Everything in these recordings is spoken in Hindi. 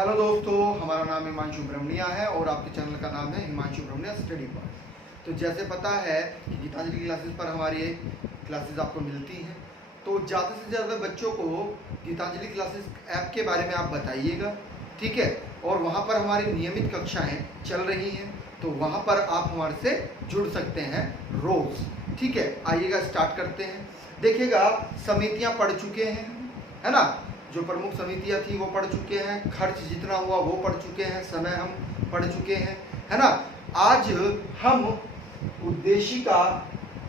हेलो दोस्तों, हमारा नाम हिमांशु ब्रह्मणिया है और आपके चैनल का नाम है हिमांशु ब्रह्मणिया स्टडी पॉइंट। तो जैसे पता है कि गीतांजलि क्लासेस पर हमारी क्लासेस आपको मिलती हैं, तो ज़्यादा से ज़्यादा बच्चों को गीतांजलि क्लासेस ऐप के बारे में आप बताइएगा, ठीक है। और वहाँ पर हमारी नियमित कक्षाएँ चल रही हैं, तो वहाँ पर आप हमारे से जुड़ सकते हैं रोज़, ठीक है। आइएगा, स्टार्ट करते हैं। देखिएगा, समितियाँ पढ़ चुके हैं, है ना। जो प्रमुख समितियां थी वो पढ़ चुके हैं, खर्च जितना हुआ वो पढ़ चुके हैं, समय हम पढ़ चुके हैं, है ना। आज हम उद्देशिका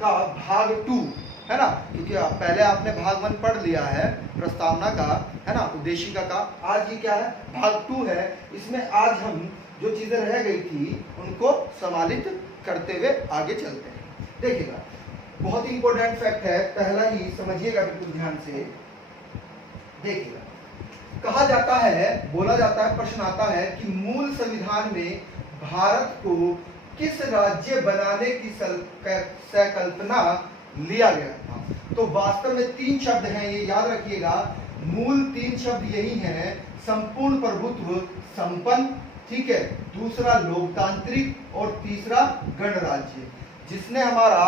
का भाग 2, है ना, क्योंकि पहले आपने भाग 1 पढ़ लिया है प्रस्तावना का, है ना, उद्देशिका का। आज ये क्या है, भाग 2 है। इसमें आज हम जो चीजें रह गई थी उनको सम्मिलित करते हुए आगे चलते हैं। देखिएगा, बहुत ही इंपॉर्टेंट फैक्ट है, पहला ही समझिएगा बिल्कुल ध्यान से। देखिएगा, कहा जाता है, बोला जाता है, प्रश्न आता है कि मूल संविधान में भारत को किस राज्य बनाने की संकल्पना लिया गया था। तो वास्तव में 3 शब्द हैं, ये याद रखिएगा। मूल 3 शब्द यही हैं: संपूर्ण प्रभुत्व संपन्न, ठीक है, दूसरा लोकतांत्रिक और तीसरा गणराज्य। जिसने हमारा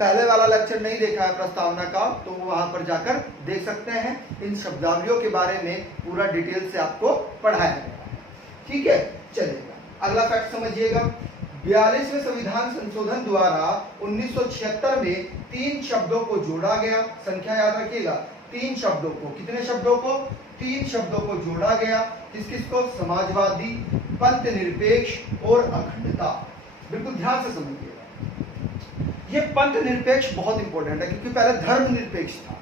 पहले वाला लेक्चर नहीं देखा है प्रस्तावना का, तो वहां पर जाकर देख सकते हैं। इन शब्दावलियों के बारे में पूरा डिटेल से आपको पढ़ाया गया है, ठीक है। चलिएगा, अगला फैक्ट समझिएगा। 42वें संविधान संशोधन द्वारा 1976 में 3 शब्दों को जोड़ा गया। संख्या याद रखिएगा, 3 शब्दों को। कितने शब्दों को? 3 शब्दों को जोड़ा गया। किस किस को? समाजवादी, पंथ निरपेक्ष और अखंडता। बिल्कुल ध्यान से समझिएगा, ये पंथ निरपेक्ष बहुत इंपॉर्टेंट है, क्योंकि पहले धर्म निरपेक्ष था,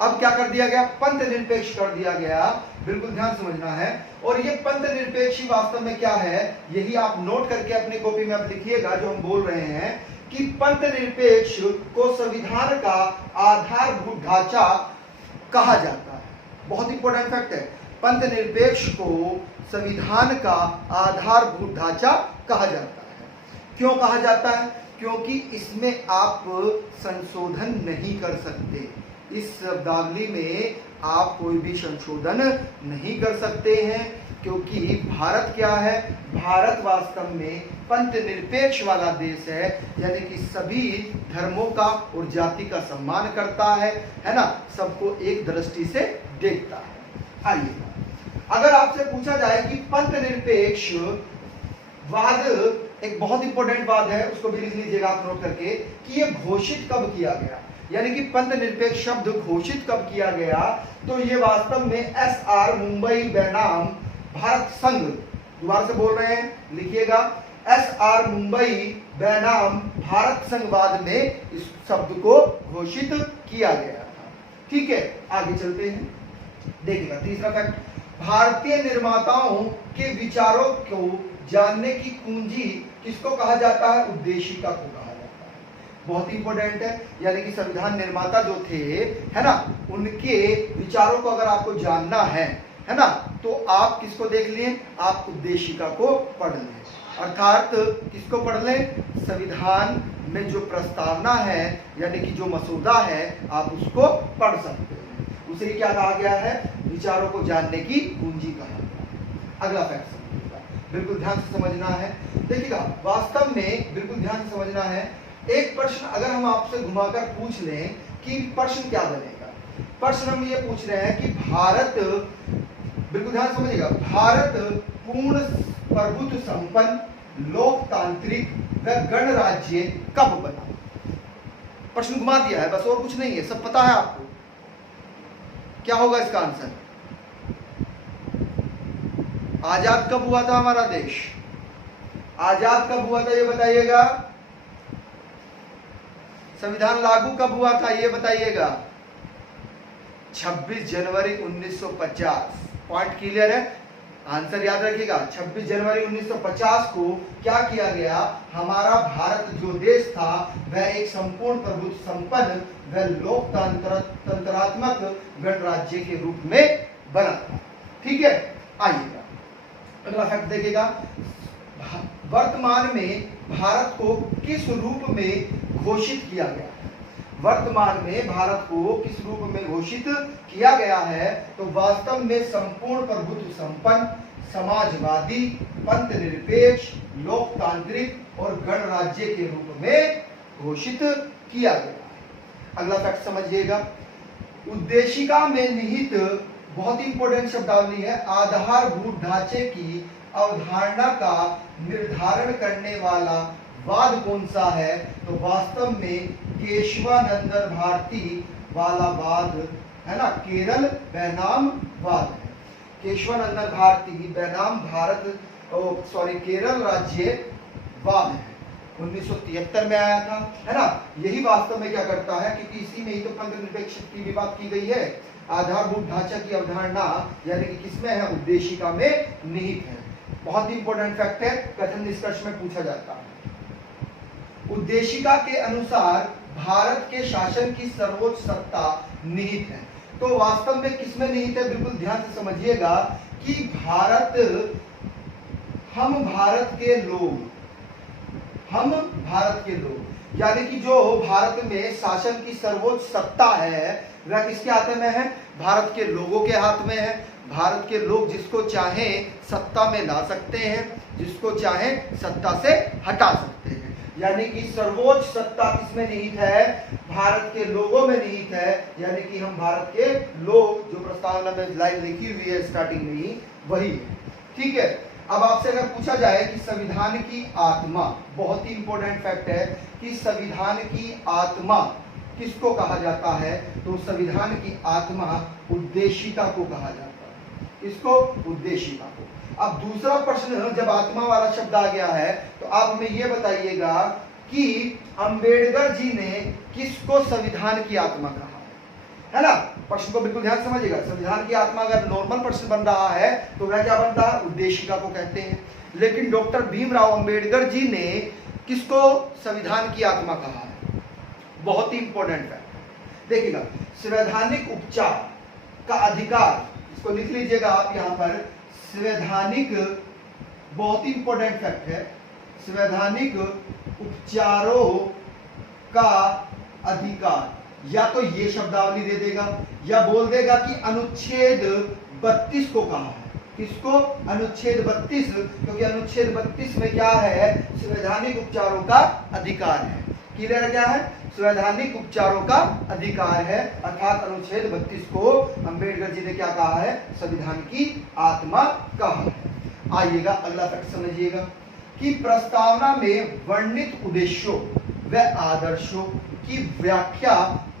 अब क्या कर दिया गया, पंथ निरपेक्ष कर दिया गया। बिल्कुल ध्यान समझना है। और ये पंथ निरपेक्ष ही वास्तव में क्या है, यही आप नोट करके अपनी कॉपी में आप लिखिएगा, जो हम बोल रहे हैं कि पंथ निरपेक्ष को संविधान का आधारभूत ढांचा कहा जाता है। बहुत इंपॉर्टेंट फैक्ट है, पंथ निरपेक्ष को संविधान का आधारभूत ढांचा कहा जाता है। क्यों कहा जाता है? क्योंकि इसमें आप संशोधन नहीं कर सकते। इस शब्दावली में आप कोई भी संशोधन नहीं कर सकते हैं, क्योंकि भारत क्या है, भारत वास्तव में पंथ निरपेक्ष वाला देश है, यानी कि सभी धर्मों का और जाति का सम्मान करता है ना, सबको एक दृष्टि से देखता है। आइए, अगर आपसे पूछा जाए कि पंथ निरपेक्ष वाद, एक बहुत इंपॉर्टेंट बात है, उसको भी लिख लीजिएगा आप नोट करके, कि ये घोषित कब किया गया, यानी कि पंथ निरपेक्ष शब्द घोषित कब किया गया। तो ये वास्तव में SR मुंबई बनाम भारत संघ, दोबारा से बोल रहे हैं, लिखिएगा, SR मुंबई बनाम भारत संघवाद में इस शब्द को घोषित किया गया था, ठीक है। आगे चलते हैं, देखिएगा तीसरा फैक्ट, भारतीय निर्माताओं के विचारों को जानने की कुंजी किसको कहा जाता है? उद्देशिका को कहा जाता है। बहुत इंपॉर्टेंट है, यानी कि संविधान निर्माता जो थे, है ना, उनके विचारों को अगर आपको जानना है ना, तो आप किसको देख लें, आप उद्देशिका को पढ़ लें। अर्थात किसको पढ़ लें? संविधान में जो प्रस्तावना है, यानी कि जो मसौदा है, आप उसको पढ़ सकते हैं। उसे क्या कहा गया है? विचारों को जानने की कुंजी कहा गया है। अगला फैक्ट बिल्कुल ध्यान से समझना है। देखिएगा, वास्तव में बिल्कुल ध्यान से समझना है। एक प्रश्न अगर हम आपसे घुमाकर पूछ लें कि प्रश्न क्या बनेगा, प्रश्न हम ये पूछ रहे हैं कि भारत, बिल्कुल ध्यान समझिएगा, भारत पूर्ण प्रभुत्व संपन्न, लोकतांत्रिक व गणराज्य कब बना? प्रश्न घुमा दिया है, बस और कुछ नहीं है, सब पता है आपको। क्या होगा इसका आंसर? आजाद कब हुआ था हमारा देश? आजाद कब हुआ था ये बताइएगा। संविधान लागू कब हुआ था ये बताइएगा। 26 जनवरी 1950। पॉइंट क्लियर है, आंसर याद रखिएगा। 26 जनवरी 1950 को क्या किया गया, हमारा भारत जो देश था वह एक संपूर्ण प्रभुत्व संपन्न व लोकतंत्रात्मक गणराज्य के रूप में बना था, ठीक है। आइएगा, अगला फैक्ट देखिएगा, वर्तमान में भारत को किस रूप में घोषित किया गया है। वर्तमान में भारत को किस रूप में घोषित किया गया है? तो वास्तव में संपूर्ण प्रभुत्व संपन्न, समाजवादी, पंथ निरपेक्ष, लोकतांत्रिक और गणराज्य के रूप में घोषित किया गया है। अगला फैक्ट समझिएगा, उद्देशिका में निहित बहुत ही इंपॉर्टेंट शब्दावली है, आधारभूत ढांचे की अवधारणा का निर्धारण करने वाला वाद कौन सा है? तो वास्तव में केशवानंदन भारती वाला वाद है ना, केरल बैनाम वाद है। केशवानंदन भारती बैनाम केरल राज्य वाद है, 1973 में आया था, है ना। यही वास्तव में क्या करता है, क्योंकि इसी में ही तो पंथ निरपेक्ष की भी बात की गई है। आधारभूत ढांचा की अवधारणा यानी कि किसमें है? उद्देशिका में निहित है। बहुत ही इंपॉर्टेंट फैक्ट है, कथन निष्कर्ष में पूछा जाता है। उद्देशिका के अनुसार भारत के शासन की सर्वोच्च सत्ता निहित है। तो वास्तव में किसमें निहित है? बिल्कुल ध्यान से समझिएगा कि हम भारत के लोग यानी कि जो भारत में शासन की सर्वोच्च सत्ता है वह किसके हाथ में है? भारत के लोगों के हाथ में है। भारत के लोग जिसको चाहे सत्ता में ला सकते हैं, जिसको चाहे सत्ता से हटा सकते हैं। यानी कि सर्वोच्च सत्ता किसमें निहित है? भारत के लोगों में निहित है। यानी कि हम भारत के लोग, जो प्रस्तावना में लाइन लिखी हुई है स्टार्टिंग में ही, वही है। ठीक है। अब आपसे अगर पूछा जाए कि संविधान की आत्मा, बहुत ही इंपॉर्टेंट फैक्ट है कि संविधान की आत्मा किसको कहा जाता है? तो संविधान की आत्मा उद्देशिका को कहा जाता है। इसको उद्देशिका को। अब दूसरा प्रश्न, जब आत्मा वाला शब्द आ गया है तो आप हमें यह बताइएगा कि अंबेडकर जी ने किसको संविधान की आत्मा कहा है ना। प्रश्न को बिल्कुल ध्यान समझिएगा। संविधान की आत्मा अगर नॉर्मल प्रश्न बन रहा है तो वह क्या बनता है? उद्देशिका को कहते हैं। लेकिन डॉक्टर भीमराव अंबेडकर जी ने किसको संविधान की आत्मा कहा है? बहुत ही इंपॉर्टेंट है, देखिएगा। संवैधानिक उपचार का अधिकार, इसको लिख लीजिएगा आप यहां पर। संवैधानिक, बहुत ही इंपॉर्टेंट फैक्ट है, संवैधानिक उपचारों का अधिकार, या तो ये शब्दावली दे देगा या बोल देगा कि अनुच्छेद 32 को कहा है। किसको? अनुच्छेद 32, क्योंकि अनुच्छेद 32 में क्या है? संवैधानिक उपचारों का अधिकार है। क्लियर क्या है? संवैधानिक उपचारों का अधिकार है, अर्थात अनुच्छेद 32 को अंबेडकर जी ने क्या कहा है? संविधान की आत्मा कहा है। आइएगा अगला फैक्ट समझिएगा कि प्रस्तावना में वर्णित उद्देश्यों व आदर्शों की व्याख्या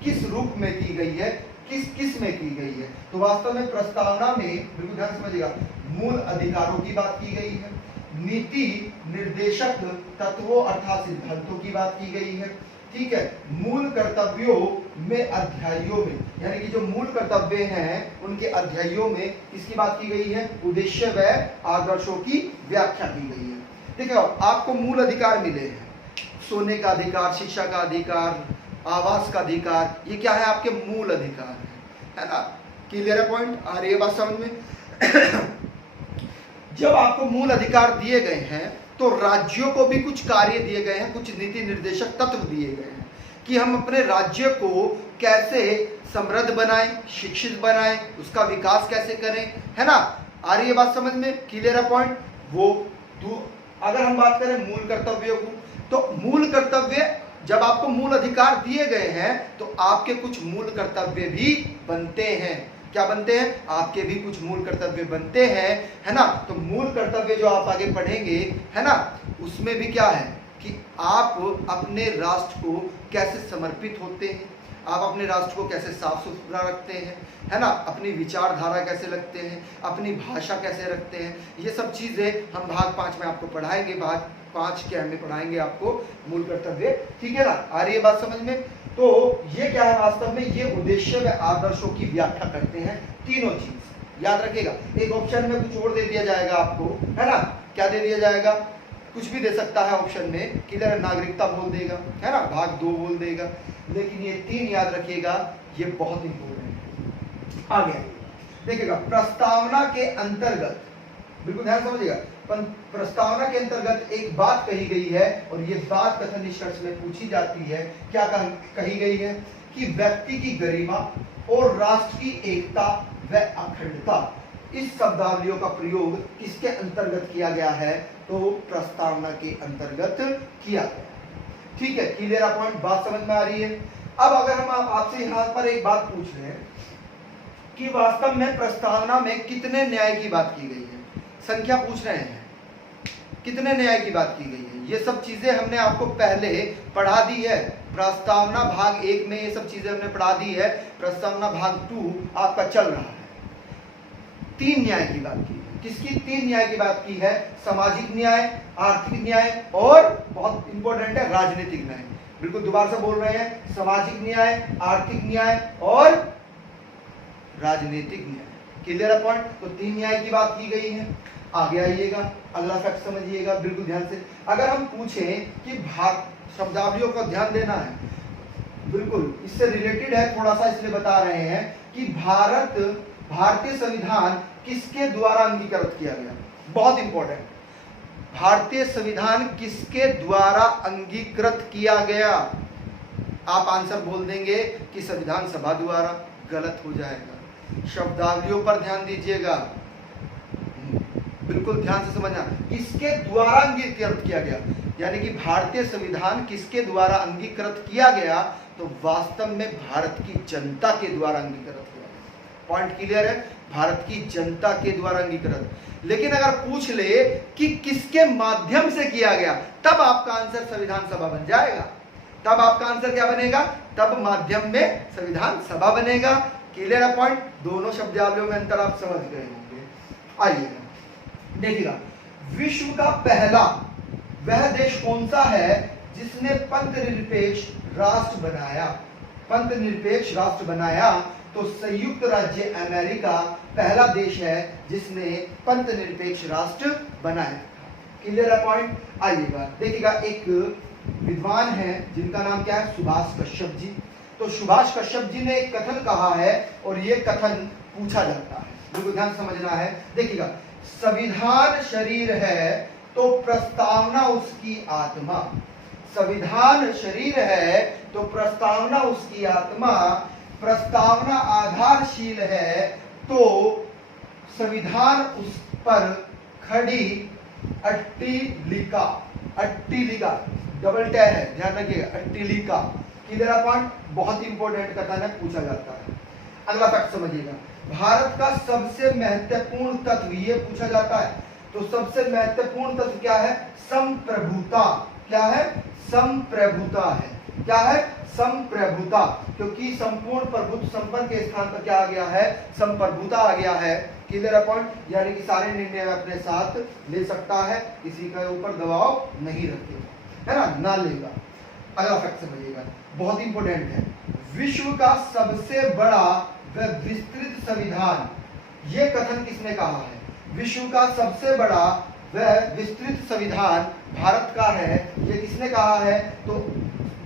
किस रूप में की गई है? किस में की गई है? तो वास्तव में प्रस्तावना में, बिल्कुल ध्यान समझिएगा, मूल अधिकारों की बात की गई है, नीति निर्देशक तत्वों अर्थात सिद्धांतों की बात की गई है। ठीक है। मूल कर्तव्यों में अध्यायों में, यानी कि जो मूल कर्तव्य हैं उनके अध्यायों में किसकी बात की गई है? उद्देश्य व आदर्शों की व्याख्या की गई है। देखो, आपको मूल अधिकार मिले हैं, सोने का अधिकार, शिक्षा का अधिकार, आवास का अधिकार, ये क्या है? आपके मूल अधिकार है ना। क्लियर है पॉइंट? आ रही है बात समझ में? जब आपको मूल अधिकार दिए गए हैं तो राज्यों को भी कुछ कार्य दिए गए हैं, कुछ नीति निर्देशक तत्व दिए गए हैं कि हम अपने राज्य को कैसे समृद्ध बनाएं, शिक्षित बनाएं, उसका विकास कैसे करें, है ना। आ रही है बात समझ में? क्लियर है पॉइंट? वो तो अगर हम बात करें मूल कर्तव्यों को, तो मूल कर्तव्य, जब आपको मूल अधिकार दिए गए हैं तो आपके कुछ मूल कर्तव्य भी बनते हैं। क्या बनते हैं? आपके भी कुछ मूल कर्तव्य बनते हैं, है ना। तो मूल कर्तव्य जो आप आगे पढ़ेंगे, है ना, उसमें भी क्या है कि आप अपने राष्ट्र को कैसे समर्पित होते हैं, आप अपने राष्ट्र को कैसे साफ सुथरा रखते हैं, है ना, अपनी विचारधारा कैसे रखते हैं, अपनी भाषा कैसे रखते हैं। ये सब चीज़ें हम भाग 5 में आपको पढ़ाएंगे। भाग 5 के में पढ़ाएंगे आपको मूल कर्तव्य। ठीक है ना। आ रही है बात समझ में? तो ये क्या है? वास्तव में ये उद्देश्य व आदर्शों की व्याख्या करते हैं, तीनों चीज याद रखिएगा। एक ऑप्शन में कुछ और दे दिया जाएगा आपको, है ना। क्या दे दिया जाएगा? कुछ भी दे सकता है ऑप्शन में, किधर नागरिकता बोल देगा, है ना, भाग 2 बोल देगा, लेकिन ये 3 याद रखिएगा, ये बहुत इंपॉर्टेंट है। आगे देखिएगा, प्रस्तावना के अंतर्गत बिल्कुल ध्यान समझिएगा। प्रस्तावना के अंतर्गत एक बात कही गई है और ये बात कथन निष्कर्ष में पूछी जाती है। क्या कही गई है कि व्यक्ति की गरिमा और राष्ट्र की एकता व अखंडता, इस शब्दावलियों का प्रयोग किसके अंतर्गत किया गया है? तो प्रस्तावना के अंतर्गत किया गया। ठीक है, क्लियर पॉइंट, बात समझ में आ रही है। अब अगर हम आपसे यहाँ पर एक बात पूछ रहे हैं कि वास्तव में प्रस्तावना में कितने न्याय की बात की गई है, संख्या पूछ रहे हैं, कितने न्याय की बात की गई है, ये सब चीजें हमने आपको पहले पढ़ा दी है। प्रस्तावना भाग 1 में ये सब चीजें हमने पढ़ा दी है। प्रस्तावना भाग 2 आपका चल रहा है। 3 न्याय की बात की है। किसकी 3 न्याय की बात की है? सामाजिक न्याय, आर्थिक न्याय और बहुत इंपॉर्टेंट है राजनीतिक न्याय। बिल्कुल दोबारा से बोल रहे हैं, सामाजिक न्याय, आर्थिक न्याय और राजनीतिक न्याय। Clear point? तो 3 न्याय की बात की गई है। आगे आइएगा, अगला फैक्ट समझिएगा बिल्कुल ध्यान से। अगर हम पूछें कि शब्दावलियों का ध्यान देना है, बिल्कुल इससे रिलेटेड है थोड़ा सा, इसलिए बता रहे हैं कि भारतीय संविधान किसके द्वारा अंगीकृत किया गया? बहुत इंपॉर्टेंट, भारतीय संविधान किसके द्वारा अंगीकृत किया गया? आप आंसर बोल देंगे कि संविधान सभा द्वारा, गलत हो जाएगा। शब्दावलियों पर ध्यान दीजिएगा, बिल्कुल ध्यान से समझना, किसके द्वारा अंगीकृत किया गया, यानी कि भारतीय संविधान किसके द्वारा अंगीकृत किया गया? तो वास्तव में भारत की जनता के द्वारा अंगीकृत किया गया। पॉइंट क्लियर है? भारत की जनता के द्वारा अंगीकृत। लेकिन अगर पूछ ले कि किसके माध्यम से किया गया, तब आपका आंसर संविधान सभा बन जाएगा। तब आपका आंसर क्या बनेगा? तब माध्यम में संविधान सभा बनेगा। क्लियर है पॉइंट? दोनों शब्दावलियों में अंतर आप समझ गए होंगे। आइएगा देखिएगा, विश्व का पहला वह देश कौन सा है जिसने पंथ निरपेक्ष राष्ट्र बनाया? पंथ निरपेक्ष राष्ट्र बनाया तो संयुक्त राज्य अमेरिका पहला देश है जिसने पंथ निरपेक्ष राष्ट्र बनाया। क्लियर है पॉइंट? आइएगा देखिएगा, एक विद्वान है जिनका नाम क्या है? सुभाष कश्यप जी। तो सुभाष कश्यप जी ने एक कथन कहा है और ये कथन पूछा जाता है, बिल्कुल ध्यान समझना है। देखिएगा, संविधान शरीर है तो प्रस्तावना उसकी आत्मा। संविधान शरीर है तो प्रस्तावना उसकी आत्मा। प्रस्तावना आधारशील है तो संविधान उस पर खड़ी अट्टिलिका, अट्टिलिका डबल टै है, ध्यान रखिएगा, अट्टिलिका। Clear point? बहुत इंपॉर्टेंट कथन है, पूछा जाता है। अगला फैक्ट समझिएगा, भारत का सबसे महत्वपूर्ण तत्व, ये पूछा जाता है। तो सबसे महत्वपूर्ण तत्व क्या है? संप्रभुता। क्या है? संप्रभुता है। क्या है? संप्रभुता, क्योंकि संपूर्ण प्रभुत्व संपन्न के स्थान पर क्या आ गया है? संप्रभुता आ गया है। Clear point? यानी कि सारे निर्णय अपने साथ ले सकता है, किसी के ऊपर दबाव नहीं रखेगा, है ना लेगा। अगला फैक्ट समझिएगा, बहुत इंपॉर्टेंट है। विश्व का सबसे बड़ा व विस्तृत संविधान, ये कथन किसने कहा है? विश्व का सबसे बड़ा व विस्तृत संविधान भारत का है, ये किसने कहा है? तो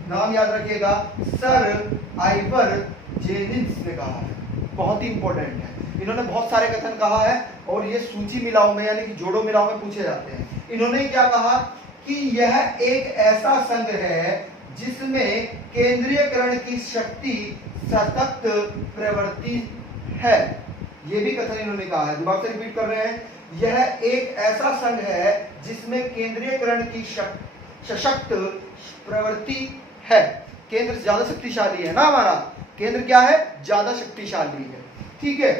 नाम याद रखिएगा, सर आइवर जेनिंग्स ने कहा है। बहुत ही इंपॉर्टेंट है, इन्होंने बहुत सारे कथन कहा है और ये सूची मिलाओ में यानी कि जोड़ो मिलाओ में पूछे जाते हैं। इन्होंने क्या कहा कि यह एक ऐसा संघ है जिसमें केंद्रीयकरण की शक्ति सतत प्रवृत्ति है। ये भी कथन इन्होंने कहा है, दोबारा से रिपीट कर रहे हैं, यह एक ऐसा संघ है जिसमें केंद्रीयकरण की सशक्त प्रवृत्ति है। केंद्र ज्यादा शक्तिशाली है ना, हमारा केंद्र क्या है? ज्यादा शक्तिशाली है। ठीक है,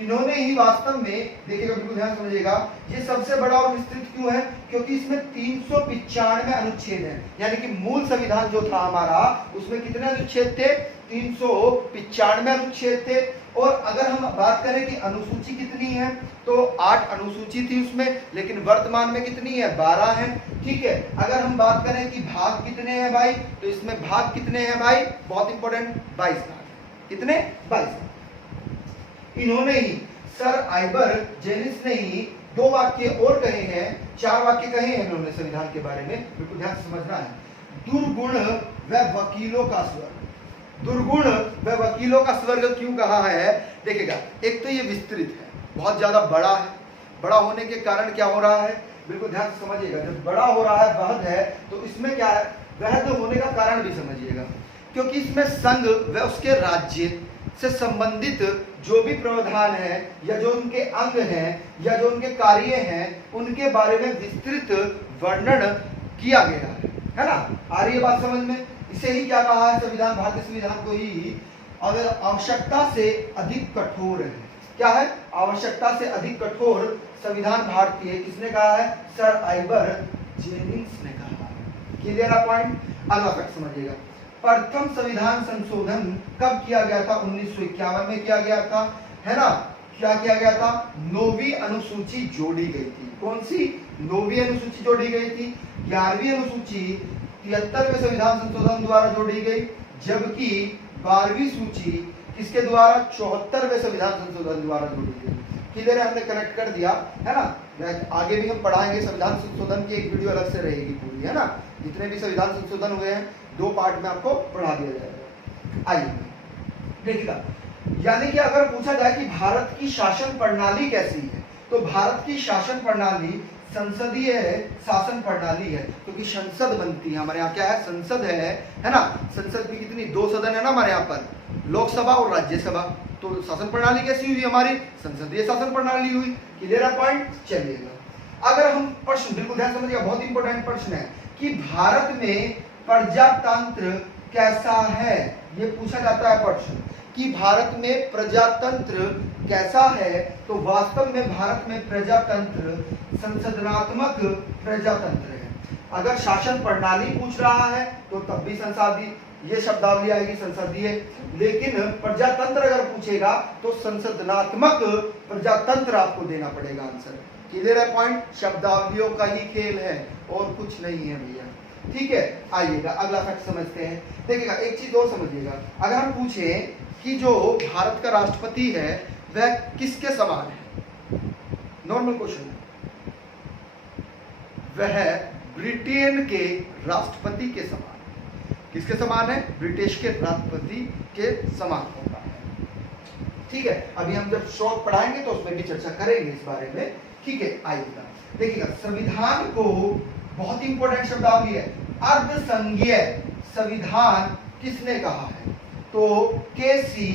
इन्होंने ही वास्तव में, देखिएगा बिल्कुल ध्यान समझिएगा, ये सबसे बड़ा और विस्तृत क्यों है? क्योंकि इसमें 395 अनुच्छेद हैं, यानी कि मूल संविधान जो था हमारा उसमें कितने अनुच्छेद थे? 395 अनुच्छेद थे। और अगर हम बात करें कि अनुसूची कितनी है, तो 8 अनुसूची थी उसमें, लेकिन वर्तमान में कितनी है? 12 है। ठीक है, अगर हम बात करें कि भाग कितने हैं भाई, तो इसमें भाग कितने हैं भाई? बहुत इंपॉर्टेंट, 22 भाग। कितने? 22। इन्होंने ही, सर आइवर जेनिस ने ही 2 वाक्य और कहे हैं, 4 वाक्य कहे हैं इन्होंने संविधान के बारे में, बिल्कुल ध्यान समझना है। दुर्गुण व वकीलों का स्वर्ग। दुर्गुण व वकीलों का स्वर्ग क्यों कहा है? देखिएगा, एक तो ये विस्तृत है, बहुत ज्यादा बड़ा है, बड़ा होने के कारण क्या हो रहा है, बिल्कुल ध्यान से समझिएगा, जब बड़ा हो रहा है, वहद है, तो इसमें क्या है, वहद होने का कारण भी समझिएगा, क्योंकि इसमें संघ व उसके राज्य से संबंधित जो भी प्रावधान है या जो उनके अंग हैं या जो उनके कार्य हैं उनके बारे में विस्तृत वर्णन किया गया है ना। आ रही है बात समझ में। इसे ही क्या कहा है, संविधान, भारतीय संविधान को ही अगर आवश्यकता से अधिक कठोर है, क्या है, आवश्यकता से अधिक कठोर संविधान भारतीय, किसने कहा है, सर आइवर जेनिंग्स ने कहा है। क्लियर है पॉइंट। अगला फैक्ट समझिएगा, प्रथम संविधान संशोधन कब किया गया था, 1951 में किया गया था, है ना। क्या किया गया था, 9वीं अनुसूची जोड़ी गई थी। कौन सी, 9वीं अनुसूची जोड़ी गई थी। 11वीं अनुसूची 73वें संविधान संशोधन द्वारा जोड़ी गई, जबकि 12वीं सूची किसके द्वारा, 74वें संविधान संशोधन द्वारा जोड़ी गई। क्लियर है, हमने कनेक्ट कर दिया है ना। आगे भी हम पढ़ाएंगे, संविधान संशोधन की एक वीडियो अलग से रहेगी पूरी, है ना। जितने भी संविधान संशोधन हुए हैं 2 पार्ट में आपको पढ़ा दिया जाएगा। आइए देखिएगा, यानी कि अगर पूछा जाए कि भारत की शासन प्रणाली कैसी है, तो भारत की शासन प्रणाली संसदीय शासन प्रणाली है, क्योंकि संसद बनती है हमारे यहाँ, क्या है, संसद है ना। संसद की कितनी, 2 सदन है ना हमारे यहाँ पर, लोकसभा और राज्यसभा। तो शासन प्रणाली कैसी हुई हमारी, संसदीय शासन प्रणाली हुई। क्लियर है पॉइंट। चलिएगा, अगर हम प्रश्न, बिल्कुल ध्यान समझिएगा, बहुत इंपॉर्टेंट प्रश्न है कि भारत में प्रजातंत्र कैसा है, ये पूछा जाता है प्रश्न कि भारत में प्रजातंत्र कैसा है। तो वास्तव में भारत में प्रजातंत्र संसदनात्मक प्रजातंत्र है। अगर शासन प्रणाली पूछ रहा है तो तब भी संसदीय, ये शब्दावली आएगी संसदीय, लेकिन प्रजातंत्र अगर पूछेगा तो संसदनात्मक प्रजातंत्र आपको देना पड़ेगा आंसर। क्लियर है पॉइंट। शब्दावलियों का ही खेल है और कुछ नहीं है भैया, ठीक है। आइएगा अगला फैक्ट समझते हैं। देखिएगा, एक चीज और समझिएगा, अगर हम पूछें कि जो भारत का राष्ट्रपति है वह किसके समान है, नॉर्मल क्वेश्चन, वह ब्रिटेन के राष्ट्रपति के समान। किसके समान है, ब्रिटिश के राष्ट्रपति के समान होता है, ठीक है। अभी हम जब शॉर्ट पढ़ाएंगे तो उसमें भी चर्चा करेंगे इस बारे में, ठीक है। आइएगा देखिएगा, संविधान को, बहुत इंपॉर्टेंट शब्दावली है, अर्धसंघीय संविधान किसने कहा है, तो केसी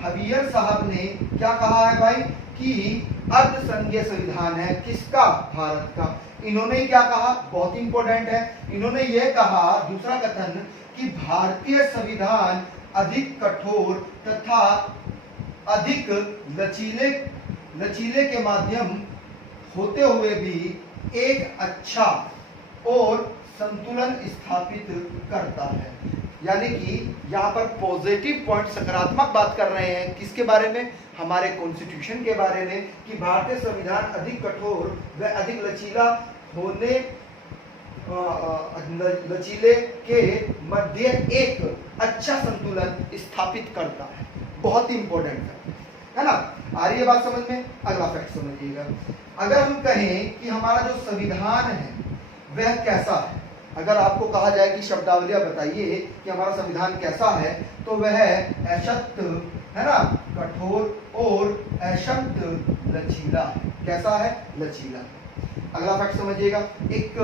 हवियर साहब ने क्या कहा है भाई, कि अर्धसंघीय संविधान है, किसका, भारत का। इन्होंने क्या कहा, बहुत इंपॉर्टेंट है, इन्होंने यह कहा, दूसरा कथन, कि भारतीय संविधान अधिक कठोर तथा अधिक लचीले के माध्यम होते हुए भी एक अच्छा और संतुलन स्थापित करता है। यानी कि यहाँ पर पॉजिटिव पॉइंट, सकारात्मक बात कर रहे हैं, किसके बारे में, हमारे कॉन्स्टिट्यूशन के बारे में, कि भारतीय संविधान अधिक कठोर व अधिक लचीला होने, लचीले के मध्य एक अच्छा संतुलन स्थापित करता है। बहुत इंपॉर्टेंट है ना। आ रही है बात समझ में। अगला फैक्ट समझिएगा, अगर हम कहें कि हमारा जो संविधान है वह कैसा है, अगर आपको कहा जाए कि शब्दावलियां बताइए कि हमारा संविधान कैसा है, तो वह अशक्त, है ना, कठोर और अशक्त लचीला है। कैसा है, लचीला। अगला फैक्ट समझिएगा, एक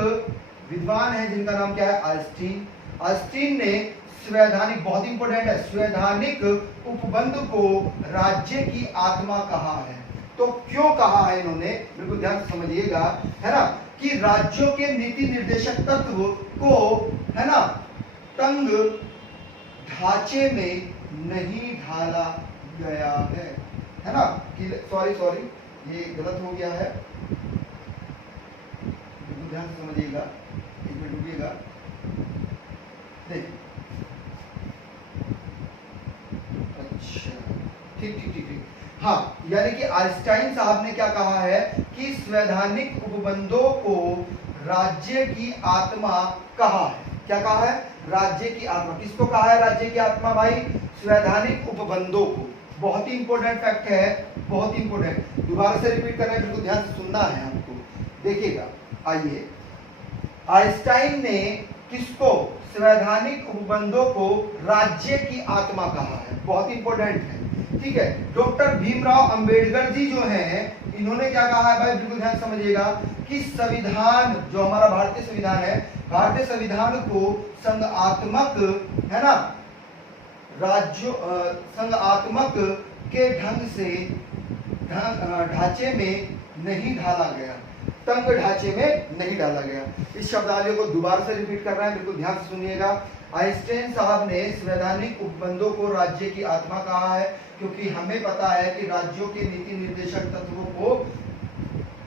विद्वान है जिनका नाम क्या है, आइंस्टीन। आइंस्टीन ने संवैधानिक, बहुत इंपॉर्टेंट है, संवैधानिक उपबंध को राज्य की आत्मा कहा है। तो क्यों कहा है इन्होंने, बिल्कुल ध्यान से समझिएगा, है ना, कि राज्यों के नीति निर्देशक तत्व को, है ना, तंग ढांचे में नहीं ढाला गया है ना। सॉरी ये गलत हो गया है, बिल्कुल ध्यान से समझिएगा, एक मिनट रुकिएगा। अच्छा, ठीक। हाँ, यानी कि आइंस्टाइन साहब ने क्या कहा है कि संवैधानिक उपबंधों को राज्य की आत्मा कहा है। क्या कहा है, राज्य की आत्मा। किसको कहा है राज्य की आत्मा भाई, संवैधानिक उपबंधों को। बहुत ही इंपॉर्टेंट फैक्ट है, बहुत इंपॉर्टेंट, दोबारा से रिपीट करना है, बिल्कुल ध्यान से सुनना है आपको। देखिएगा, आइए, आइंस्टाइन ने किसको, संवैधानिक उपबंधों को राज्य की आत्मा कहा है। बहुत इंपॉर्टेंट है, ठीक है। डॉक्टर भीमराव अंबेडकर जी जो हैं, इन्होंने क्या कहा है भाई, बिल्कुल ध्यान समझिएगा कि संविधान जो हमारा भारतीय संविधान है, भारतीय संविधान को संघात्मक, है ना, राज्यों संघात्मक के ढंग से ढांचे में नहीं ढाला गया, तंग ढांचे में नहीं डाला गया। इस शब्दावली को दोबारा से रिपीट कर रहे हैं, बिल्कुल ध्यान से सुनिएगा। आइंस्टाइन साहब ने संवैधानिक उपबंधों को राज्य की आत्मा कहा है, क्योंकि हमें पता है कि राज्यों के नीति निर्देशक तत्वों को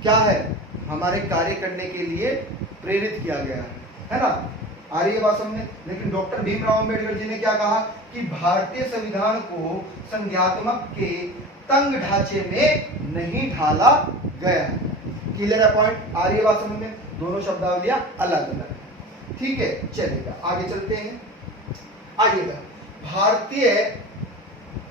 क्या है, हमारे कार्य करने के लिए प्रेरित किया गया है ना, आ रही है बात समझ में। लेकिन डॉक्टर भीमराव अंबेडकर जी ने क्या कहा कि भारतीय संविधान को संज्ञात्मक के तंग ढांचे में नहीं ढाला गया है। क्लियर है पॉइंट, आ रही है बात समझ में। दोनों शब्दावलियां अलग अलग है, ठीक है। चलिएगा आगे चलते हैं, आइएगा। भारतीय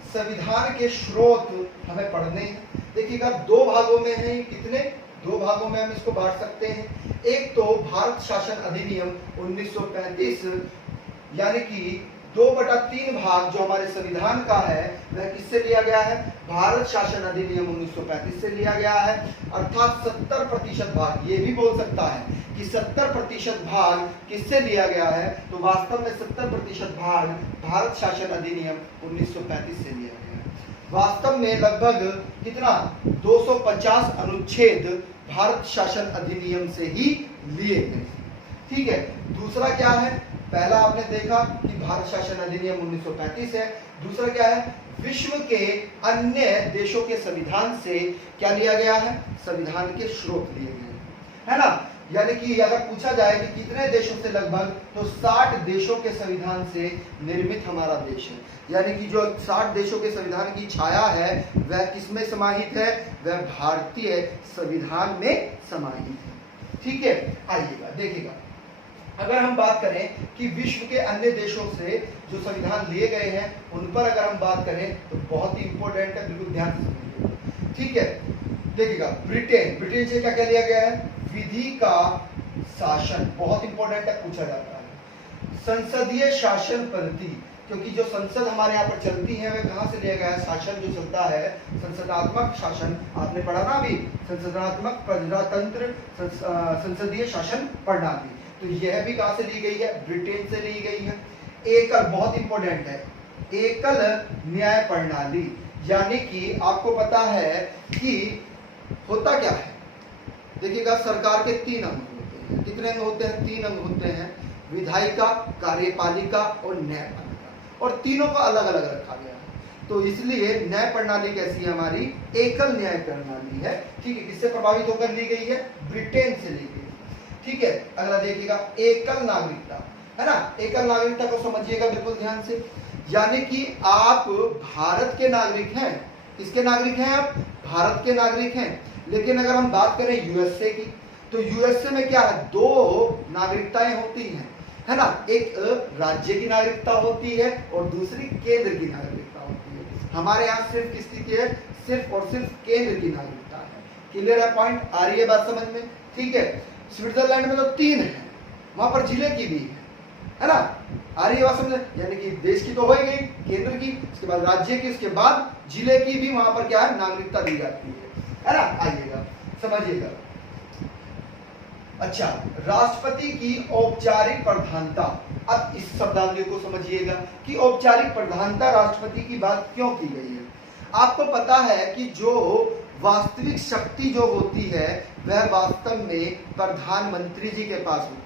संविधान के स्रोत हमें पढ़ने हैं। देखिएगा दो भागों में है, कितने, दो भागों में हम इसको बांट सकते हैं। एक तो भारत शासन अधिनियम 1935, यानी कि 2/3 भाग जो हमारे संविधान का है वह किससे लिया गया है, भारत शासन अधिनियम 1935 से लिया गया है। अर्थात 70% भाग, ये भी बोल सकता है कि 70% भाग किससे लिया गया है, तो वास्तव में 70% भाग भारत शासन अधिनियम 1935 से लिया गया है। वास्तव में लगभग कितना, 250 अनुच्छेद भारत शासन अधिनियम से ही लिए गए, ठीक है। दूसरा क्या है, पहला आपने देखा कि भारत शासन अधिनियम 1935 है। दूसरा क्या है, विश्व के अन्य देशों के संविधान से क्या लिया गया है, संविधान के स्रोत लिए गए, है ना। यानी कि अगर पूछा जाए कि कितने देशों से, लगभग तो 60 देशों के संविधान से निर्मित हमारा देश है। यानी कि जो 60 देशों के संविधान की छाया है वह किसमें समाहित है, वह भारतीय संविधान में समाहित है, ठीक है। आइएगा देखिएगा, अगर हम बात करें कि विश्व के अन्य देशों से जो संविधान लिए गए हैं उन पर अगर हम बात करें तो बहुत ही इंपॉर्टेंट है, बिल्कुल ध्यान से सुनिएगा, ठीक है। देखिएगा ब्रिटेन, ब्रिटेन से क्या क्या लिया गया है, विधि का शासन, बहुत इंपॉर्टेंट है, पूछा जाता है। संसदीय शासन पद्धति, क्योंकि जो संसद हमारे यहाँ पर चलती है वह कहाँ से लिया गया है, शासन जो चलता है संसदात्मक शासन, आपने पढ़ा ना अभी, संसदात्मक प्रजातंत्र संसदीय शासन प्रणाली, तो यह भी कहां से ली गई है, ब्रिटेन से ली गई है। एकल, बहुत इंपॉर्टेंट है, एकल न्याय प्रणाली, यानी कि आपको पता है कि होता क्या है, देखिएगा सरकार के 3 अंग होते हैं। कितने अंग होते हैं, 3 अंग होते हैं, विधायिका, कार्यपालिका और न्यायपालिका, और तीनों का अलग अलग रखा गया है। तो इसलिए न्याय प्रणाली कैसी है हमारी, एकल न्याय प्रणाली है, ठीक है। किससे प्रभावित होकर ली गई है, ब्रिटेन से ली गई, ठीक है। अगला देखिएगा एकल नागरिकता, है ना। एकल नागरिकता को समझिएगा बिल्कुल ध्यान से, यानी कि आप भारत के नागरिक हैं, किसके नागरिक हैं आप, भारत के नागरिक हैं। लेकिन अगर हम बात करें यूएसए की, तो यूएसए में क्या है, 2 नागरिकताएं होती हैं, है ना। एक राज्य की नागरिकता होती है और दूसरी केंद्र की नागरिकता होती है। हमारे यहाँ सिर्फ किसकी की है, सिर्फ और सिर्फ केंद्र की नागरिकता है। क्लियर है पॉइंट, आ रही है बात समझ में, ठीक है। स्विट्जरलैंड में तो 3 है, वहां पर जिले की भी है ना, आ रही है बात समझ, यानी कि देश की तो हो गई, केंद्र की, उसके बाद राज्य की, उसके बाद जिले की भी वहां पर क्या है, नागरिकता दी जाती है ना। आइएगा समझिएगा। अच्छा, राष्ट्रपति की औपचारिक प्रधानता, अब इस शब्दावली को समझिएगा कि औपचारिक प्रधानता राष्ट्रपति की बात क्यों की गई है। आपको पता है कि जो वास्तविक शक्ति जो होती है वह वास्तव में प्रधानमंत्री जी के पास होती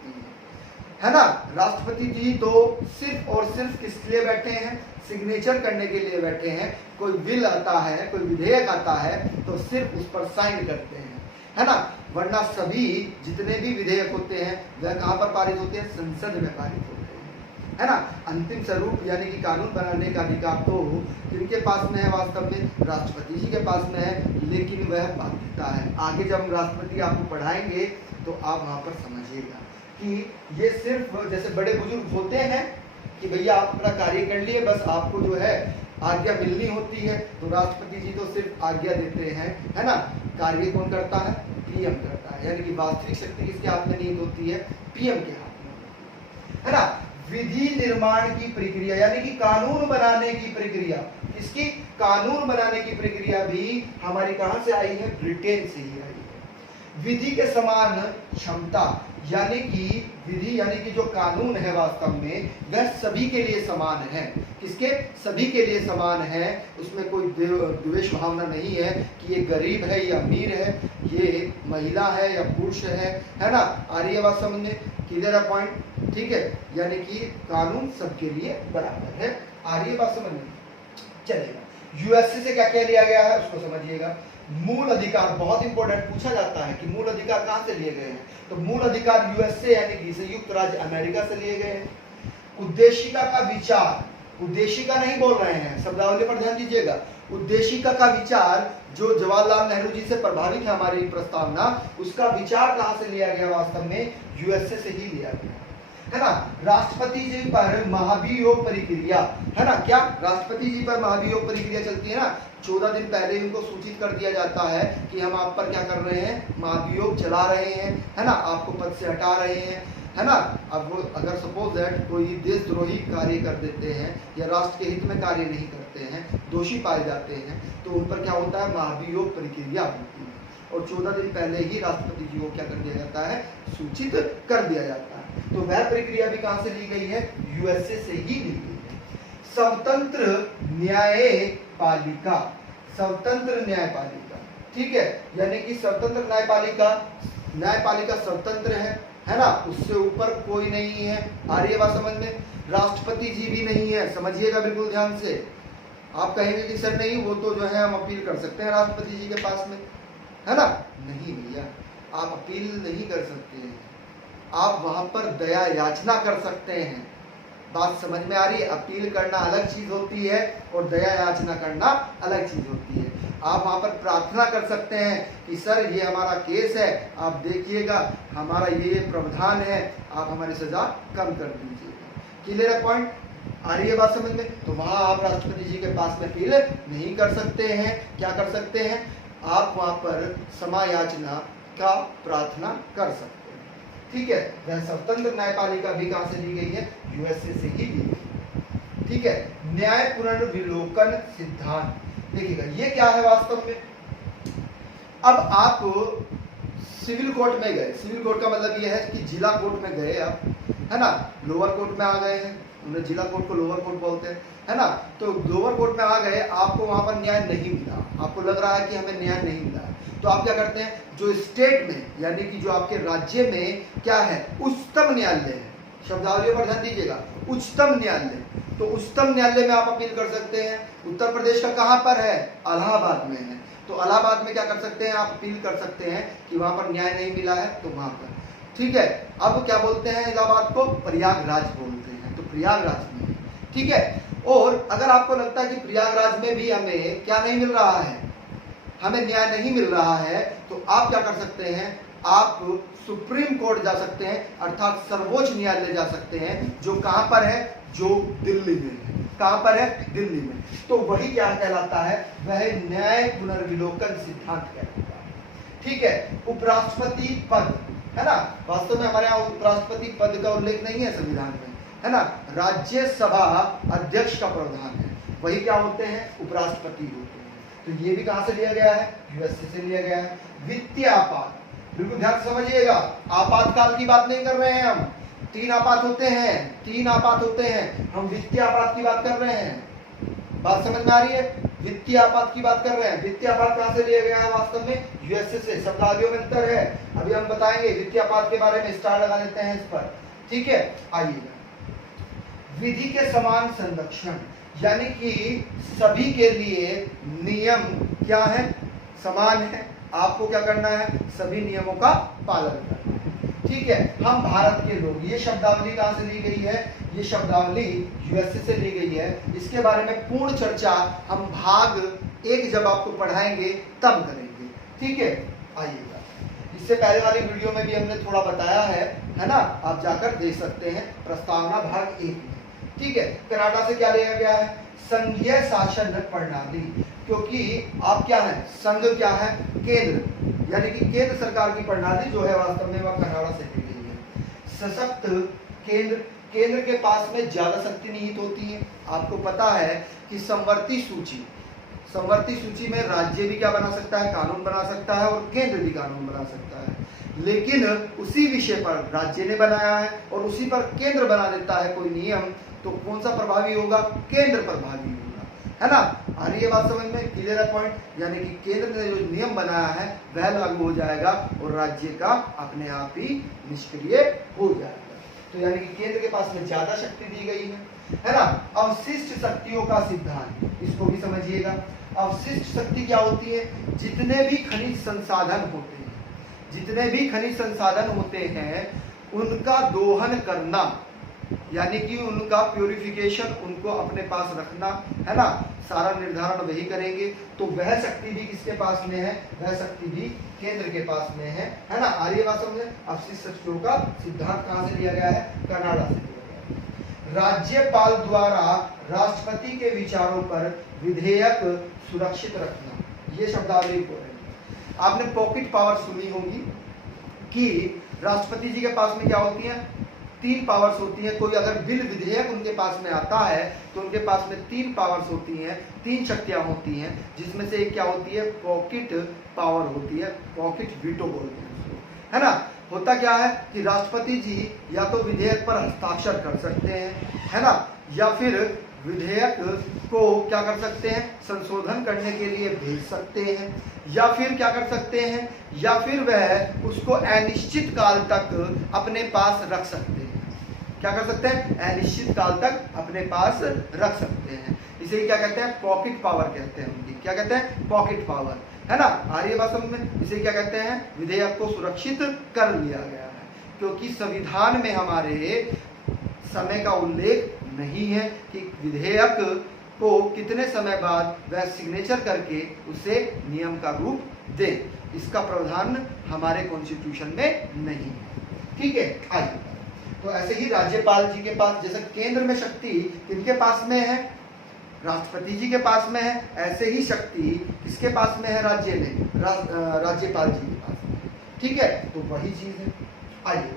है ना। राष्ट्रपति जी तो सिर्फ और सिर्फ किसके लिए बैठे हैं, सिग्नेचर करने के लिए बैठे हैं। कोई बिल आता है, कोई विधेयक आता है तो सिर्फ उस पर साइन करते हैं, है ना। वरना सभी जितने भी विधेयक होते हैं वह कहाँ पर पारित होते हैं, संसद में पारित होते हैं, है ना। अंतिम स्वरूप यानी कि कानून बनाने का अधिकार तो किनके पास में है, वास्तव में राष्ट्रपति जी के पास में है, लेकिन वह बाध्यता है। आगे जब हम राष्ट्रपति आपको पढ़ाएंगे तो आप वहाँ पर समझिएगा कि ये सिर्फ जैसे बड़े बुजुर्ग होते हैं कि भैया आप अपना कार्य कर लिए, बस आपको जो है आज्ञा मिलनी होती है, तो राष्ट्रपति जी तो सिर्फ आज्ञा देते हैं, है ना। कार्य कौन करता है, पीएम करता है, यानी कि वास्तविक शक्ति किसके हाथ में नहीं होती है, पीएम के हाथ में, है ना। विधि निर्माण की प्रक्रिया यानी कि कानून बनाने की प्रक्रिया इसकी कानून बनाने की प्रक्रिया भी हमारी कहां से आई है? ब्रिटेन से ही आई है। विधि के समान क्षमता, यानी कि विधि यानी कि जो कानून है वास्तव में वह सभी के लिए समान है। किसके? सभी के लिए समान है। उसमें कोई द्वेष भावना नहीं है कि ये गरीब है या अमीर है, ये महिला है या पुरुष है ना। आ रही है बात समझ में? क्लियर है पॉइंट? ठीक है, यानी कि कानून सबके लिए बराबर है। आ रही है बात समझ में? चलेगा। यूएसए से क्या क्या लिया गया है उसको समझिएगा। मूल अधिकार बहुत इंपॉर्टेंट, पूछा जाता है कि मूल अधिकार कहां से लिए गए हैं, तो मूल अधिकार यूएसए यानी कि संयुक्त राज्य अमेरिका से लिए गए हैं। उद्देशिका का विचार, उद्देशिका नहीं बोल रहे हैं, शब्दावली पर ध्यान दीजिएगा। उद्देशिका का विचार जो जवाहरलाल नेहरू जी से प्रभावित है हमारी प्रस्तावना, उसका विचार कहां से लिया गया? वास्तव में यूएसए से ही लिया गया है ना। राष्ट्रपति जी पर महाभियोग प्रक्रिया है ना, क्या राष्ट्रपति जी पर महाभियोग प्रक्रिया चलती है ना। 14 दिन पहले उनको सूचित कर दिया जाता है कि हम आप पर क्या कर रहे हैं? महाभियोग चला रहे हैं, है ना, आपको पद से हटा रहे हैं, है ना। अब वो अगर सपोज दैट कोई देशद्रोही कार्य कर देते हैं या राष्ट्र के हित में कार्य नहीं करते हैं, दोषी पाए जाते हैं, तो उन पर क्या होता है? महाभियोग प्रक्रिया होती है। और 14 दिन पहले ही राष्ट्रपति जी को क्या कर दिया जाता है? सूचित कर दिया जाता है। तो वह प्रक्रिया भी कहां से ली गई है? यूएसए से ही ली गई है। स्वतंत्र न्यायपालिका, स्वतंत्र न्यायपालिका, ठीक है, यानी कि स्वतंत्र न्यायपालिका स्वतंत्र है ना, उससे ऊपर कोई नहीं है। आ रही है बात समझ में? राष्ट्रपति जी भी नहीं है, समझिएगा बिल्कुल ध्यान से। आप कहेंगे कि सर नहीं, वो तो जो है हम अपील कर सकते हैं राष्ट्रपति जी के पास में, है ना। नहीं भैया, आप अपील नहीं कर सकते हैं, आप वहां पर दया याचना कर सकते हैं। बात समझ में आ रही है? अपील करना अलग चीज होती है और दया याचना करना अलग चीज होती है। आप वहां पर प्रार्थना कर सकते हैं कि सर ये हमारा केस है, आप देखिएगा हमारा ये प्रावधान है, आप हमारी सजा कम कर दीजिएगा। क्लियर है पॉइंट? आ रही है बात समझ में? तो वहां आप राष्ट्रपति जी के पास में अपील नहीं कर सकते हैं। क्या कर सकते हैं? आप वहां पर क्षमा याचना का प्रार्थना कर सकते हैं। ठीक है, वह स्वतंत्र न्यायपालिका भी कहां से ली गई है? यूएसए से ही ली गई। ठीक है, न्याय पुनर्विलोकन सिद्धांत, देखिएगा ये क्या है वास्तव में। अब आप सिविल कोर्ट में गए, सिविल कोर्ट का मतलब ये है कि जिला कोर्ट में गए आप, है ना, लोअर कोर्ट में आ गए हैं, उन्हें जिला कोर्ट को लोअर कोर्ट बोलते हैं, है ना। तो लोअर कोर्ट में आ गए, आपको वहां पर न्याय नहीं मिला, आपको लग रहा है कि हमें न्याय नहीं मिला, तो आप क्या करते हैं? जो स्टेट में यानी कि जो आपके राज्य में क्या है? उच्चतम न्यायालय है, शब्दावली पर ध्यान दीजिएगा, उच्चतम न्यायालय। तो उच्चतम न्यायालय में आप अपील कर सकते हैं। उत्तर प्रदेश का कहां पर है? इलाहाबाद में है। तो इलाहाबाद में क्या कर सकते हैं? आप अपील कर सकते हैं कि वहां पर न्याय नहीं मिला है, तो वहां पर ठीक है। अब क्या बोलते हैं? इलाहाबाद को प्रयागराज बोलते हैं, तो प्रयागराज में, ठीक है। और अगर आपको लगता है कि प्रयागराज में भी हमें क्या नहीं मिल रहा है, हमें न्याय नहीं मिल रहा है, तो आप क्या कर सकते हैं? आप सुप्रीम कोर्ट जा सकते हैं, अर्थात सर्वोच्च न्यायालय जा सकते हैं, जो कहां पर है? जो दिल्ली में है। कहां पर है? दिल्ली में। तो वही क्या कहलाता है? वह न्याय पुनर्विलोकन सिद्धांत कहलाता है। ठीक है, उपराष्ट्रपति पद, है ना, वास्तव में हमारे यहाँ उपराष्ट्रपति पद का उल्लेख नहीं है संविधान में, है ना। राज्यसभा अध्यक्ष का प्रावधान है, वही क्या होते हैं? उपराष्ट्रपति होते हैं। तो ये भी कहां से लिया गया है? यूएसए से लिया गया है। वित्तीय आपात, बिल्कुल ध्यान समझिएगा, आपातकाल की बात नहीं कर रहे हैं हम। 3 आपात होते हैं, 3 आपात होते हैं, हम वित्तीय आपात की बात कर रहे हैं। बात समझ में आ रही है? वित्तीय आपात की बात कर रहे हैं। वित्तीय आपात कहां से लिया गया है? वास्तव में यूएसए से। शब्दावलियों में अंतर है, अभी हम बताएंगे। वित्तीय आपात के बारे में स्टार लगा लेते हैं इस पर, ठीक है। आइएगा, विधि के समान संरक्षण, यानी कि सभी के लिए नियम क्या है? समान है। आपको क्या करना है? सभी नियमों का पालन करना है, ठीक है। हम भारत के लोग, ये शब्दावली कहां से ली गई है? ये शब्दावली यूएसए से ली गई है। इसके बारे में पूर्ण चर्चा हम भाग 1 जब आपको पढ़ाएंगे तब करेंगे, ठीक है। आइएगा, इससे पहले वाली वीडियो में भी हमने थोड़ा बताया है ना, आप जाकर देख सकते हैं, प्रस्तावना भाग 1 में, ठीक है। कनाडा से क्या लिया गया है? संघीय शासन प्रणाली, क्योंकि आप क्या है? संघ क्या है? केंद्र, यानी कि केंद्र सरकार की प्रणाली जो है वास्तव में वह कनाडा से ली गई है। सशक्त केंद्र, केंद्र के पास में ज्यादा शक्ति निहित होती है। आपको पता है कि समवर्ती सूची में राज्य भी क्या बना सकता है, कानून बना सकता है, और केंद्र भी कानून बना सकता है। लेकिन उसी विषय पर राज्य ने बनाया है और उसी पर केंद्र बना देता है कोई नियम, तो कौन सा प्रभावी होगा, केंद्र प्रभावी होगा, है ना। आ रही है बात समझ में, क्लियर है पॉइंट। यानी कि केंद्र ने जो नियम बनाया है वह लागू हो जाएगा और राज्य का अपने आप ही निष्क्रिय हो जाएगा। तो यानी कि केंद्र के पास में ज्यादा शक्ति दी गई है ना। अवशिष्ट शक्तियों का सिद्धांत, इसको भी समझिएगा। अवशिष्ट शक्ति क्या होती है, जितने भी खनिज संसाधन होते हैं उनका दोहन करना, यानी कि उनका प्यूरिफिकेशन, उनको अपने पास रखना, है ना, सारा निर्धारण वही करेंगे। तो वह शक्ति भी किसके पास में है, वह शक्ति भी केंद्र के पास में है ना। आ रही है बात समझ में। अवशिष्ट शक्तियों का सिद्धांत कहां से लिया गया है, कनाडा से लिया गया है। राज्यपाल द्वारा राष्ट्रपति के विचारों पर विधेयक सुरक्षित रखना, ये शब्दावली इंपॉर्टेंट है। आपने पॉकेट पावर सुनी होगी कि राष्ट्रपति जी के पास में क्या होती है, 3 पावर्स होती हैं। कोई अगर बिल विधेयक उनके पास में आता है तो उनके पास में 3 पावर्स होती हैं, 3 शक्तियां होती हैं, जिसमें से एक क्या होती है, पॉकेट पावर होती है, पॉकेट वीटो बोलते हैं उसको, है ना। होता क्या है कि राष्ट्रपति जी या तो विधेयक पर हस्ताक्षर कर सकते हैं, है ना, या फिर विधेयक को क्या कर सकते हैं, संशोधन करने के लिए भेज सकते हैं, या फिर क्या कर सकते हैं, या फिर वह उसको अनिश्चित काल तक अपने पास रख सकते हैं। क्या कर सकते हैं, अनिश्चित काल तक अपने पास रख सकते हैं। इसे क्या कहते हैं, पॉकेट पावर कहते हैं उनकी। क्या कहते हैं, पॉकेट पावर, है ना। आ रही है बात समझ में। इसे क्या कहते हैं, विधेयक को सुरक्षित कर लिया गया है, क्योंकि संविधान में हमारे समय का उल्लेख नहीं है कि विधेयक को कितने समय बाद वह सिग्नेचर करके उसे नियम का रूप दे। इसका प्रावधान हमारे कॉन्स्टिट्यूशन में नहीं है, ठीक है। आइए, तो ऐसे ही राज्यपाल जी के पास, जैसे केंद्र में शक्ति किनके पास में है, राष्ट्रपति जी के पास में है, ऐसे ही शक्ति किसके पास में है, राज्य में, राज्यपाल जी के पास में, ठीक है। तो वही चीज है। आइए,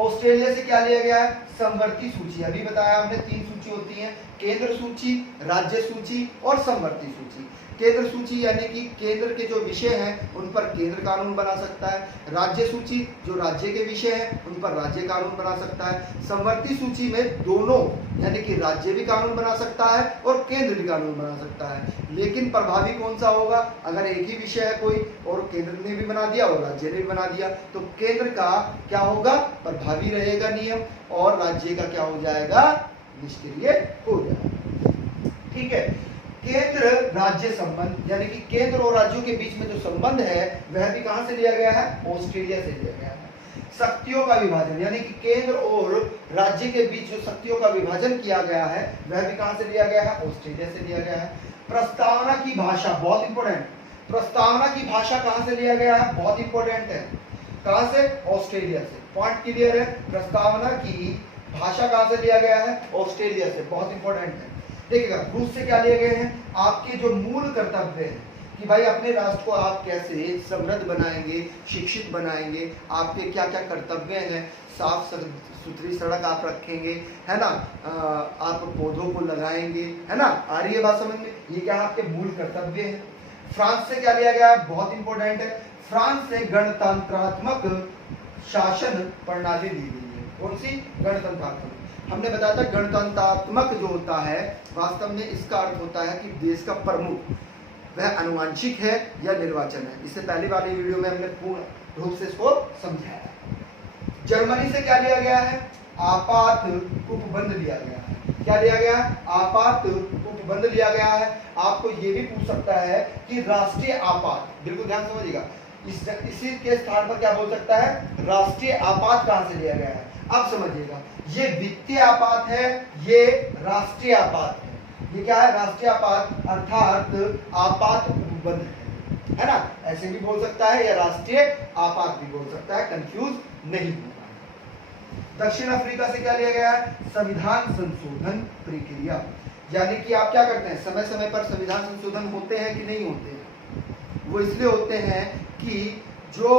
ऑस्ट्रेलिया से क्या लिया गया है, समवर्ती सूची। अभी बताया हमने 3 सूची होती है, केंद्र सूची, राज्य सूची और समवर्ती सूची। केंद्र सूची यानी कि केंद्र के जो विषय हैं उन पर केंद्र कानून बना सकता है। राज्य सूची जो राज्य के विषय हैं उन पर राज्य कानून बना सकता है। समवर्ती सूची में दोनों, यानी कि राज्य भी कानून बना सकता है और केंद्र भी कानून बना सकता है। लेकिन प्रभावी कौन सा होगा, अगर एक ही विषय है कोई और केंद्र ने भी बना दिया और राज्य ने भी बना दिया, तो केंद्र का क्या होगा, प्रभावी रहेगा नियम, और राज्य का क्या हो जाएगा, निष्क्रिय हो जाएगा, ठीक है। केंद्र राज्य संबंध, यानी कि केंद्र और राज्यों के बीच में जो संबंध है वह भी कहां से लिया गया है, ऑस्ट्रेलिया से लिया गया है। शक्तियों का विभाजन, यानी कि केंद्र और राज्य के बीच जो शक्तियों का विभाजन किया गया है वह भी कहां से लिया गया है, ऑस्ट्रेलिया से लिया गया है। प्रस्तावना की भाषा, बहुत इंपॉर्टेंट, प्रस्तावना की भाषा कहां से लिया गया है, बहुत इंपॉर्टेंट है, कहां से, ऑस्ट्रेलिया से। पॉइंट क्लियर है, प्रस्तावना की भाषा कहां से लिया गया है, ऑस्ट्रेलिया से, बहुत इंपॉर्टेंट है। देखिएगा, रूस से क्या लिए गए हैं, आपके जो मूल कर्तव्य है कि भाई अपने राष्ट्र को आप कैसे समृद्ध बनाएंगे, शिक्षित बनाएंगे, आपके क्या क्या कर्तव्य हैं, साफ सुथरी सड़क आप रखेंगे, है ना, आप पौधों को लगाएंगे, है ना। आ रही है बात समझ में, ये क्या आपके मूल कर्तव्य है। फ्रांस से क्या लिया गया है, बहुत इंपॉर्टेंट है, फ्रांस से गणतंत्रात्मक शासन प्रणाली ली गई है। कौन सी, गणतंत्रात्मक। हमने बताया था गणतंत्रात्मक जो होता है वास्तव में इसका अर्थ होता है कि देश का प्रमुख वह अनुवांशिक है या निर्वाचन है। इससे पहले वाली वीडियो में हमने पूर्ण रूप से इसको समझाया। जर्मनी से क्या लिया गया है, आपात उपबंध लिया गया है। क्या लिया गया, आपात उपबंध लिया गया है। आपको ये भी पूछ सकता है कि राष्ट्रीय आपात, बिल्कुल ध्यान समझिएगा, इसी के स्थान पर क्या बोल सकता है, राष्ट्रीय आपात कहां से लिया गया है। अब समझिएगा, ये वित्तीय आपात है, ये राष्ट्रीय आपात है। ये क्या है, राष्ट्रीय आपात अर्थात आपात उपबंध है ना, ऐसे भी बोल सकता है या राष्ट्रीय आपात भी बोल सकता है, कंफ्यूज नहीं होगा। दक्षिण अफ्रीका से क्या लिया गया है, संविधान संशोधन प्रक्रिया, यानी कि आप क्या करते हैं, समय समय पर संविधान संशोधन होते हैं कि नहीं होते हैं। वो इसलिए होते हैं कि जो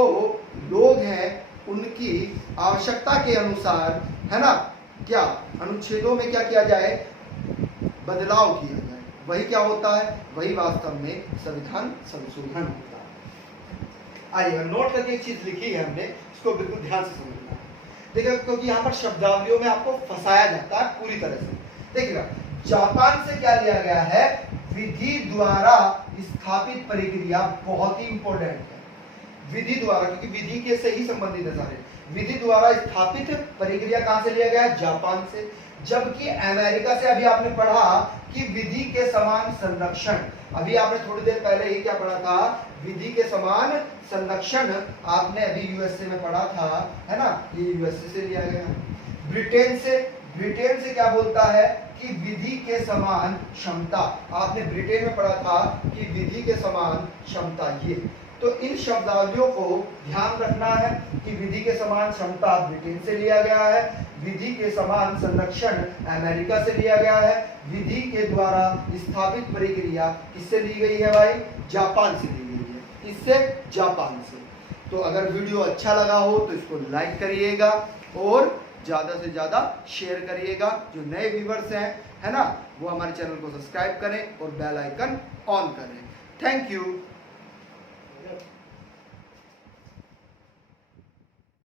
लोग हैं उनकी आवश्यकता के अनुसार, है ना, क्या अनुच्छेदों में क्या किया जाए, बदलाव किया जाए, वही क्या होता है, वही वास्तव में संविधान संशोधन होता है। आइए नोट करके एक चीज लिखी है हमने, इसको बिल्कुल ध्यान से समझना है। देखिए क्योंकि यहाँ पर शब्दावलियों में आपको फंसाया जाता है पूरी तरह से। देखिएगा जापान से क्या लिया गया है, विधि द्वारा स्थापित प्रक्रिया, बहुत ही इंपॉर्टेंट है विधि द्वारा, क्योंकि विधि के से ही संबंधित है सारे। विधि द्वारा स्थापित प्रक्रिया कहां से लिया गया है, जापान से। जबकि अमेरिका से अभी आपने पढ़ा कि विधि के समान संरक्षण, अभी आपने थोड़ी देर पहले ही क्या पढ़ा था, विधि के समान संरक्षण आपने अभी यूएसए में पढ़ा था, है ना, ये यूएसए से लिया गया। ब्रिटेन से क्या बोलता है कि विधि के समान क्षमता, आपने ब्रिटेन में पढ़ा था कि विधि के समान क्षमता। ये तो इन शब्दावलियों को ध्यान रखना है कि विधि के समान क्षमता ब्रिटेन से लिया गया है, विधि के समान संरक्षण अमेरिका से लिया गया है, विधि के द्वारा स्थापित प्रक्रिया किससे ली गई है भाई, जापान से ली गई है, इससे जापान से। तो अगर वीडियो अच्छा लगा हो तो इसको लाइक करिएगा और ज़्यादा से ज़्यादा शेयर करिएगा। जो नए व्यूवर्स हैं, है ना, वो हमारे चैनल को सब्सक्राइब करें और बेल आइकन ऑन करें। Thank you.